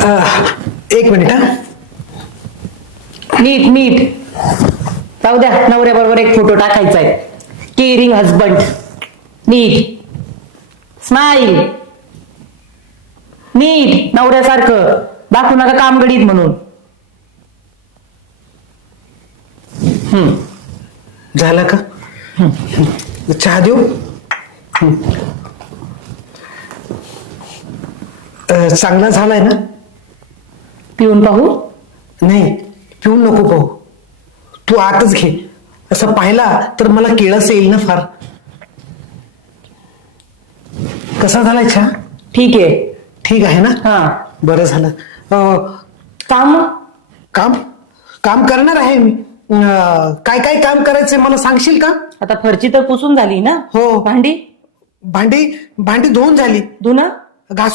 एक मिनिट हा. नीट नीट जाऊ द्या. नवऱ्याबरोबर एक फोटो टाकायचा आहे. Caring husband. नीट स्माईल. नीट नवऱ्यासारखं दाखवू नका कामगडीत म्हणून. झालं का? चहा देऊ? चांगला झालाय ना? पिऊन पाहू. नाही, पिऊन नको पाहू. तू आतच घे. असं पाहिला तर मला किळस येईल ना फार. कसा झालाय चहा? ठीक आहे. ठीक आहे ना? हा. बरं झालं. काम काम काम करणार आहे मी. काय काय काम करायचंय मला सांगशील का? आता फरची तर पुसून झाली ना? हो. भांडी भांडी धुवून झाली. धुणं घासून